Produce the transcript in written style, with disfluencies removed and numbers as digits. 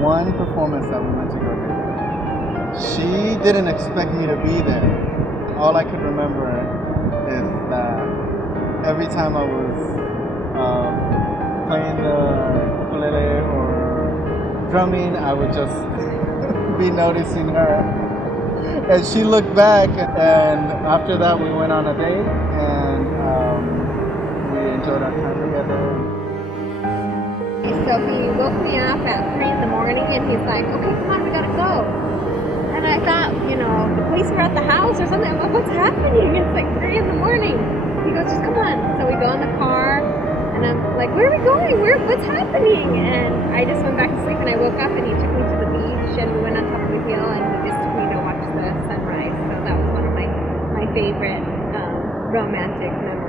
one performance that we went to go do. She didn't expect me to be there. All I could remember is that every time I was playing the ukulele or drumming, I would just be noticing her. And she looked back, and after that we went on a date, and we enjoyed our time together. So he woke me up at 3 in the morning and he's like, okay, come on, we gotta go. And I thought, the police were at the house or something. I'm like, what's happening? It's like 3 in the morning. He goes, just come on. So we go in the car and I'm like, where are we going? What's happening? And I just went back to sleep and I woke up and he took me to the beach and we went on top of a hill and he just took me to watch the sunrise. So that was one of my favorite romantic memories.